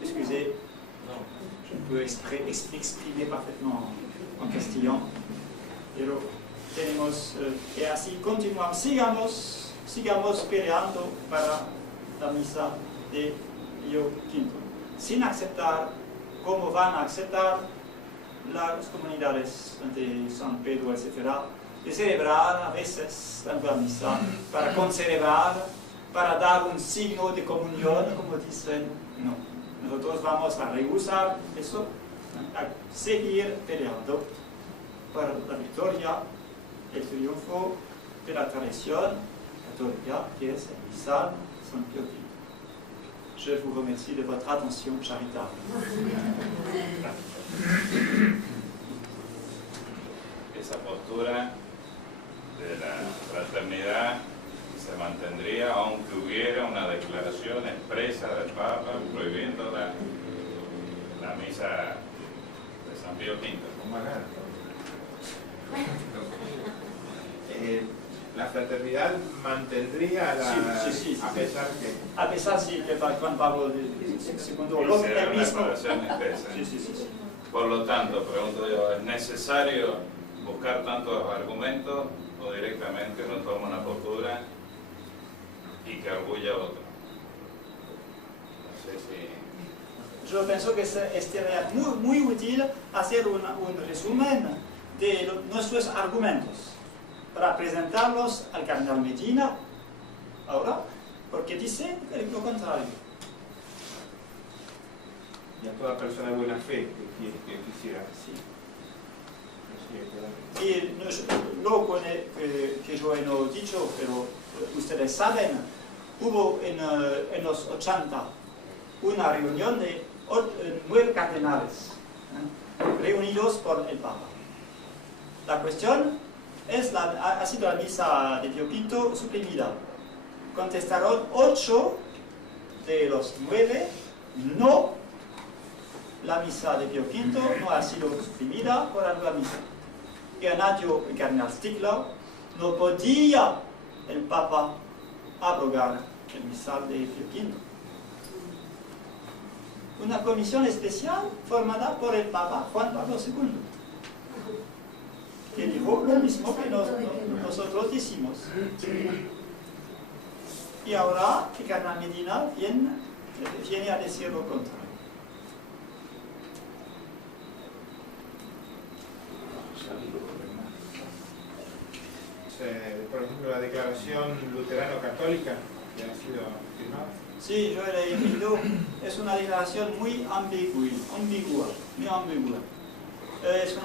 Excusez, je ne peux exprimer parfaitement en castillan. Pero tenemos, y así continuamos, sigamos peleando para la misa de Pío V, sin aceptar como van a aceptar las comunidades de San Pedro, etc., de celebrar a veces la nueva misa para conservar, para dar un signo de comunión, como dicen. No, nosotros vamos a rehusar eso, a seguir peleando para la victoria, el triunfo de la tradición católica, que es el misal San Pío V. Je vous remercie de votre attention charitable. Esa postura de la fraternidad se mantendría aunque hubiera una declaración expresa del Papa prohibiendo la misa de San Pío V. La fraternidad mantendría la... Sí. A pesar que... A pesar sí, que Juan Pablo II Será el una mismo. declaración expresa. Sí. Por lo tanto, pregunto yo, ¿es necesario buscar tantos argumentos o directamente uno toma una postura y que arguya otro? No sé si... Yo pienso que sería muy útil hacer un resumen de nuestros argumentos para presentarlos al cardenal Medina ahora, porque dice lo contrario. Y a toda persona de buena fe que quisiera. Sí. Y lo que yo he dicho, pero ustedes saben, hubo en los 80 una reunión de 9 cardenales reunidos por el Papa. La cuestión ha sido la misa de Pío V suprimida. Contestaron 8 de los 9, no, la misa de Pío V no ha sido suprimida por la nueva misa. Y añadió el cardenal Stickler, no podía el Papa abrogar el misal de Pío V. Una comisión especial formada por el Papa Juan Pablo II, que dijo lo mismo que nosotros decimos. Y ahora el cardenal Medina viene a decir lo contrario. Por ejemplo, la declaración luterano-católica que ha sido firmada. Sí, yo he leído, es una declaración muy ambigua. Es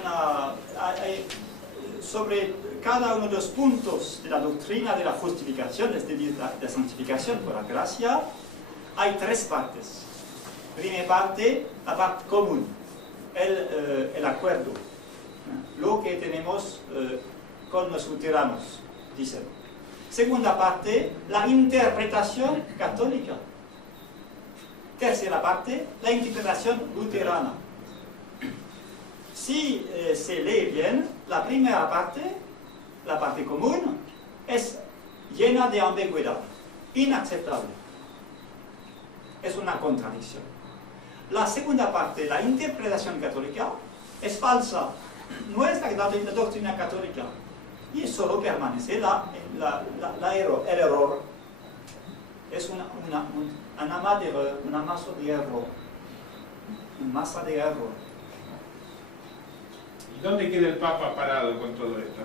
sobre cada uno de los puntos de la doctrina de la justificación, es decir, de santificación por la gracia, hay 3 partes. Primera parte, la parte común, el acuerdo, lo que tenemos con los luteranos, dicen. Segunda parte, la interpretación católica. Tercera parte, la interpretación luterana. Si se lee bien, la primera parte, la parte común, es llena de ambigüedad, inaceptable. Es una contradicción. La segunda parte, la interpretación católica, es falsa. No es la doctrina católica. Y solo permanece el error. Es una masa de error. Una masa de error. ¿Y dónde queda el Papa parado con todo esto?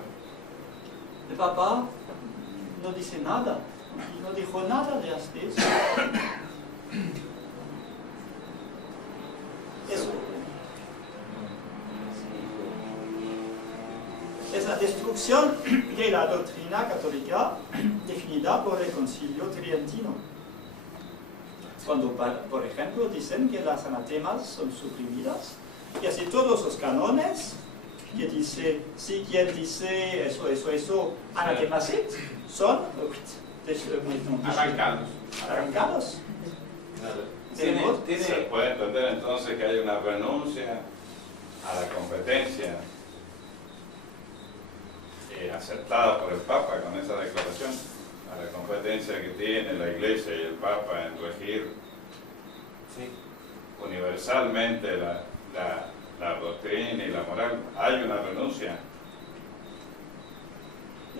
El Papa no dice nada. No dijo nada de esto. Es la destrucción de la doctrina católica definida por el Concilio Tridentino. Cuando, por ejemplo, dicen que las anatemas son suprimidas, y así todos los cánones que dice, si quien dice eso, anatemas son arrancados. Se puede entender entonces que hay una renuncia a la competencia aceptada por el Papa con esa declaración, a la competencia que tiene la Iglesia y el Papa en regir universalmente la doctrina y la moral. Hay una renuncia.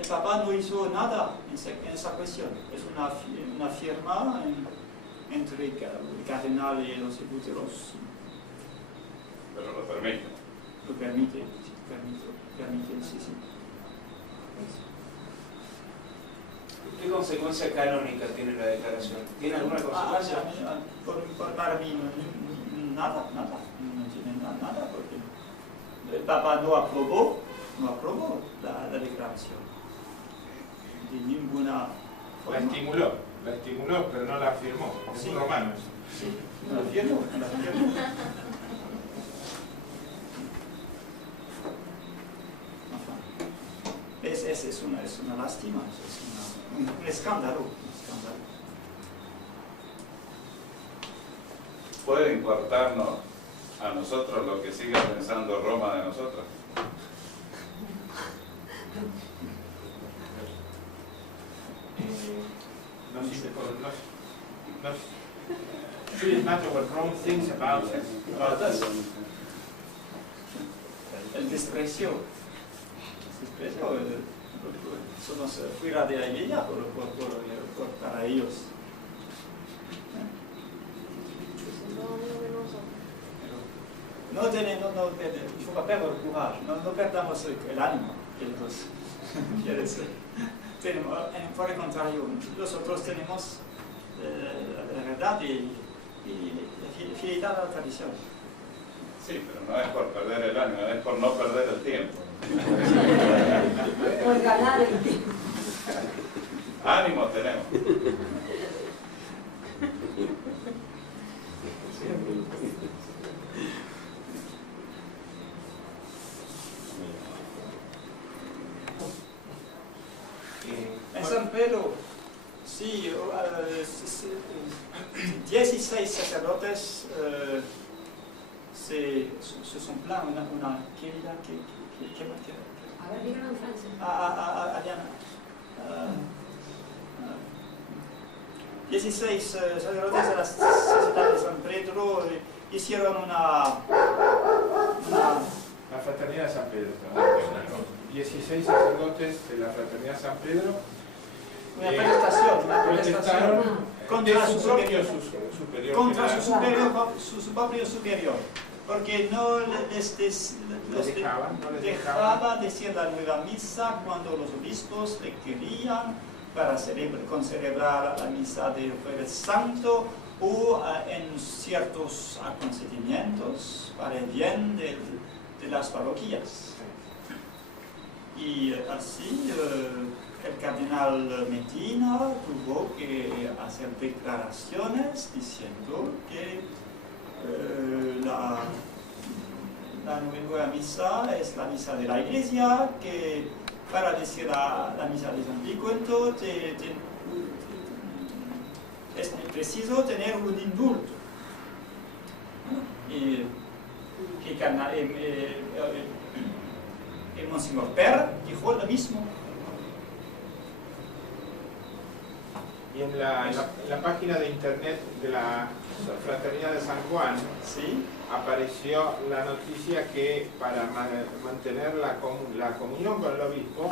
El Papa no hizo nada en esa cuestión. Es una firma entre el cardenal y los luteros. Pero lo permite. Lo permite, sí. ¿Qué consecuencia canónica tiene la declaración? ¿Tiene alguna consecuencia? Para mí nada, no tiene nada, porque el Papa no aprobó no aprobó la declaración. De ninguna forma. La estimuló, pero no la firmó. Es Sí. un romano eso. Sí, no la firmó, no la firmó. Es una lástima, es un escándalo. ¿Puede importarnos a nosotros lo que siga pensando Roma de nosotros? Shouldn't matter what Rome thinks about us. El desprecio, somos fuera de la iglesia para ellos. No faut pas perdre el courage, no perdamos el ánimo, quiere decir. Por el contrario, nosotros tenemos la verdad y fidelidad a la tradición. Sí, pero no es por perder el ánimo, es por no perder el tiempo. Por ganar el tiempo. Ánimo tenemos. En San Pedro, sí, 16 sacerdotes se son plan una querida que A ver, díganlo en francés. Diana. 16 sacerdotes de la sociedad de San Pedro hicieron una La fraternidad de San Pedro. 16 sacerdotes de la fraternidad de San Pedro protestación contra su su propio superior, superior. su propio superior, porque no les dejaba decir la nueva misa cuando los obispos le querían para celebrar la misa del Jueves Santo o en ciertos acontecimientos para el bien de las parroquias. Y así el cardenal Medina tuvo que hacer declaraciones diciendo que la nueva misa es la misa de la Iglesia, que para decir la misa de San Vicuento es preciso tener un indulto. Y que el Monseñor Per dijo lo mismo. Y en la página de internet de la Fraternidad de San Juan, ¿Sí? apareció la noticia que para mantener la comunión con el obispo,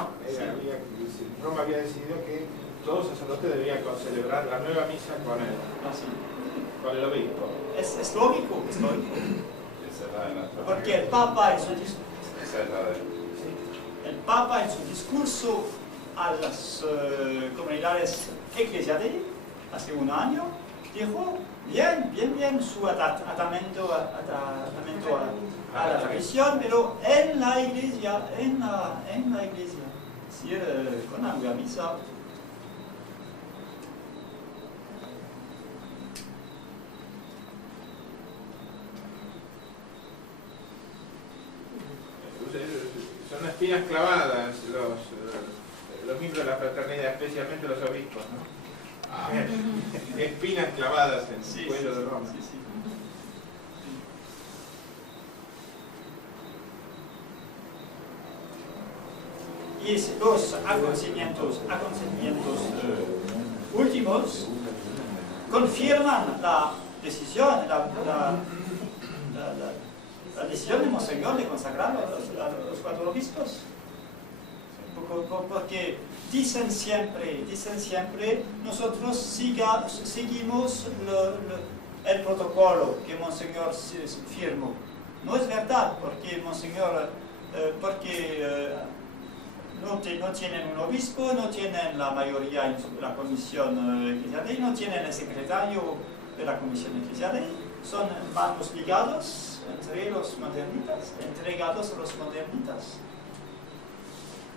Roma había decidido que todo sacerdote debía celebrar la nueva misa con el obispo. Es lógico, es lógico. Esa es la de nuestra Porque el Papa en su discurso, Esa es la de... el Papa en su discurso a las comunidades eclesiales hace un año dijo bien su atamiento a la tradición, pero en la iglesia, sí, con la nueva misa. Son espinas clavadas los miembros de la fraternidad, especialmente los obispos, ¿no? Espinas clavadas en el cuello de Roma. Sí. Y los acontecimientos últimos confirman la decisión, la decisión de Monseñor de consagrar a los 4 obispos. Porque dicen siempre, nosotros seguimos el protocolo que Monseñor firmó. No es verdad, porque Monseñor, no tienen un obispo, no tienen la mayoría en la comisión eclesial, no tienen el secretario de la comisión eclesial, son manos ligados entre los modernitas, entregados a los modernitas.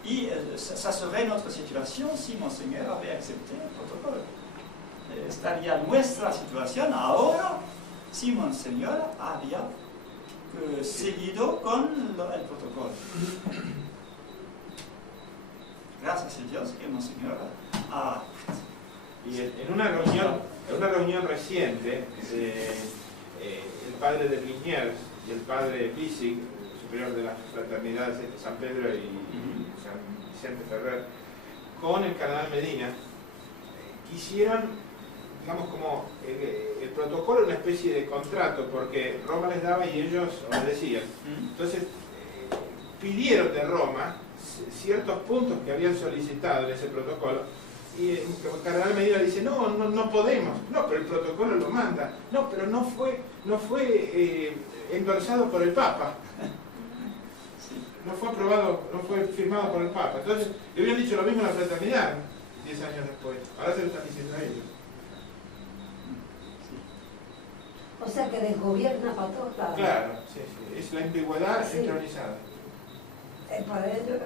Y ça serait notre situation si Monseñor avait accepté el protocolo. Estaría nuestra situación ahora si Monseñor había seguido con el protocolo. Gracias a Dios que Monseñor ha... Y en una reunión reciente, el padre de Liniers y el padre Bissig, superior de las fraternidades de San Pedro y San Vicente Ferrer, con el cardenal Medina, quisieron, digamos, como el protocolo, una especie de contrato, porque Roma les daba y ellos obedecían. Entonces, pidieron de Roma ciertos puntos que habían solicitado en ese protocolo, y el cardenal Medina dice, no podemos, no, pero el protocolo lo manda, no, pero no fue endorsado por el Papa, no fue aprobado, no fue firmado por el Papa. Entonces, le habían dicho lo mismo a la fraternidad 10 años después, ahora se lo están diciendo a ellos. O sea que desgobierna para todos lados. Claro, sí, es la ambigüedad Sí. entronizada. Para ellos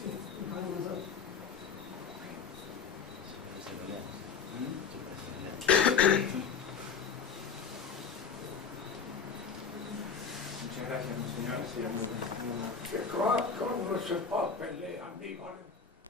y para nosotros. Muchas gracias, monseñor. Che qua con non si può per le amiche